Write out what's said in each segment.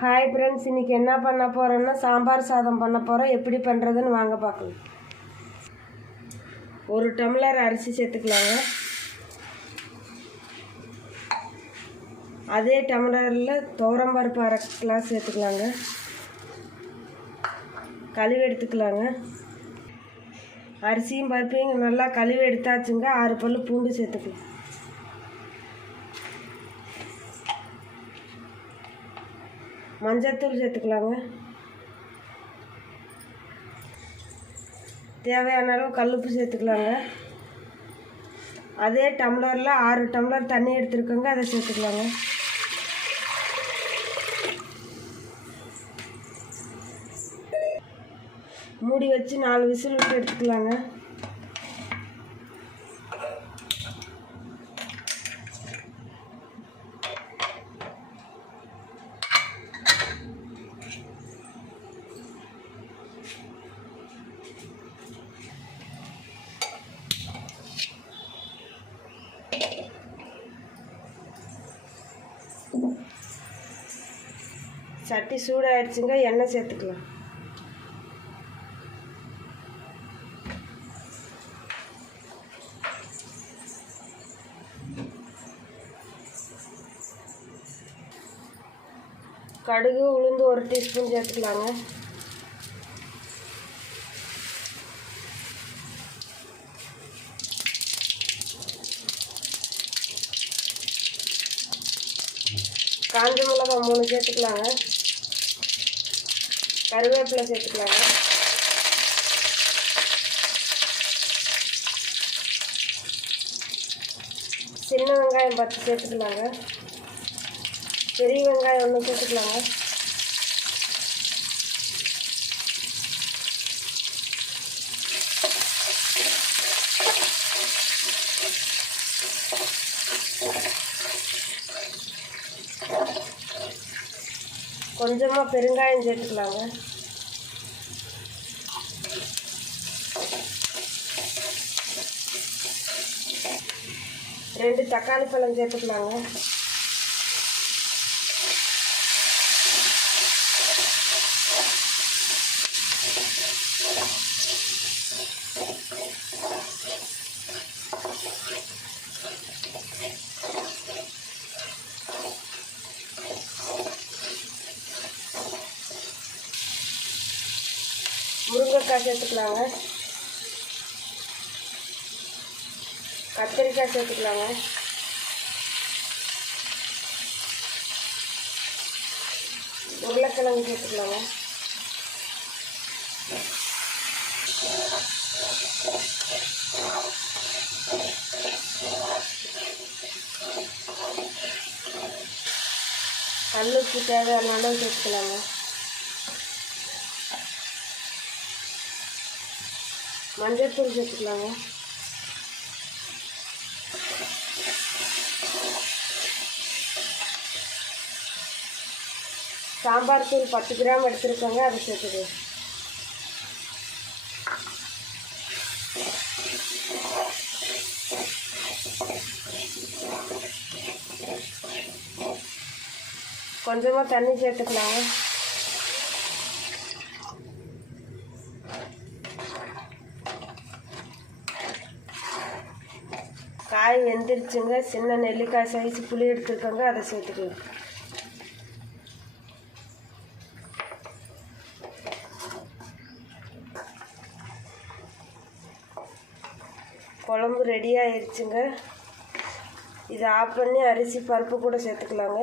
Hi friends இன்றைக்கி என்ன பண்ண போகிறோன்னா சாம்பார் சாதம் பண்ண போகிறோம் எப்படி பண்ணுறதுன்னு வாங்க பார்க்கலாம். ஒரு டம்ளர் அரிசி சேர்த்துக்கலாங்க. அதே டம்ளரில் துவரம்பருப்பு அரை கிளாஸ் சேர்த்துக்கலாங்க. கழுவி எடுத்துக்கலாங்க. அரிசியும் பருப்பையும் நல்லா கழுவி எடுத்தாச்சுங்க. ஆறு பல்லு பூண்டு சேர்த்துக்கலாம். மஞ்சத்தூள் சேர்த்துக்கலாங்க. தேவையான அளவு கல்லுப்பு சேர்த்துக்கலாங்க. அதே டம்ளரில் ஆறு டம்ளர் தண்ணி எடுத்துருக்கோங்க அதை சேர்த்துக்கலாங்க. மூடி வச்சு நாலு விசில் விட்டு எடுத்துக்கலாங்க. சட்டி சூடாயிடுச்சுங்க எண்ணெய் சேர்த்துக்கலாம். கடுகு உளுந்து ஒரு டீஸ்பூன் சேர்த்துக்கலாங்க. காஞ்ச மிளகாய் மூணு சேர்த்துக்கலாங்க. கருவேப்பிலை சேர்த்துக்கலாங்க. சின்ன வெங்காயம் பத்து சேர்த்துக்கலாங்க. பெரிய வெங்காயம் ஒன்று சேர்த்துக்கலாங்க. கொஞ்சமாக பெருங்காயம் சேர்த்துக்கலாங்க. ரெண்டு தக்காளி பழம் சேர்த்துக்கலாங்க. முருங்கைக்காய் சேர்த்துக்கலாங்க. கத்திரிக்காய் சேர்த்துக்கலாங்க. உருளைக்கிழங்கு சேர்த்துக்கலாங்க. கல்லுக்கு தேவையான அளவு சேர்த்துக்கலாங்க. மஞ்சள் தூள் சேர்த்துக்கலாங்க. சாம்பார் தூள் பத்து கிராம் எடுத்துருக்கோங்க அதை சேர்த்துக்கலாம் கொஞ்சமாக தண்ணி சேர்த்துக்கலாங்க. காய் வெந்துருச்சுங்க. சின்ன நெல்லிக்காய் சைஸ் புளி எடுத்துருக்கோங்க. அதை சேர்த்துக்கலாம். குழம்பு ரெடி ஆயிடுச்சுங்க இதை ஆஃப் பண்ணி அரிசி பருப்பு கூட சேர்த்துக்கலாங்க.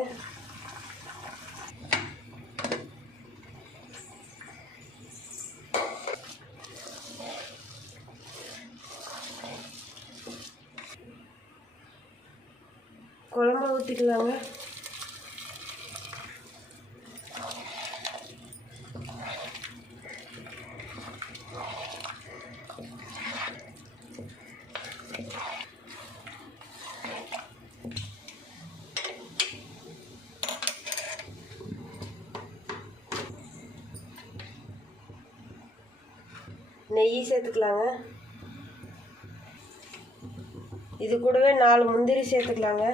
குழம்பு ஊற்றிக்கலாங்க நெய் சேர்த்துக்கலாங்க. இது கூடவே நாலு முந்திரி சேர்த்துக்கலாங்க.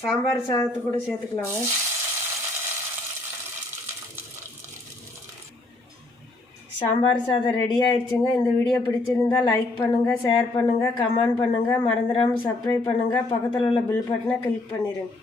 சாம்பார் சாதத்து கூட சேர்த்துக்கலாங்க. சாம்பார் சாதம் ரெடி ஆயிடுச்சுங்க. இந்த வீடியோ பிடிச்சிருந்தால் லைக் பண்ணுங்கள் ஷேர் பண்ணுங்கள் கமெண்ட் பண்ணுங்கள் மறந்துடாமல் சப்ஸ்கிரைப் பண்ணுங்கள் பக்கத்தில் உள்ள பில் பட்டனை கிளிக் பண்ணிடுங்க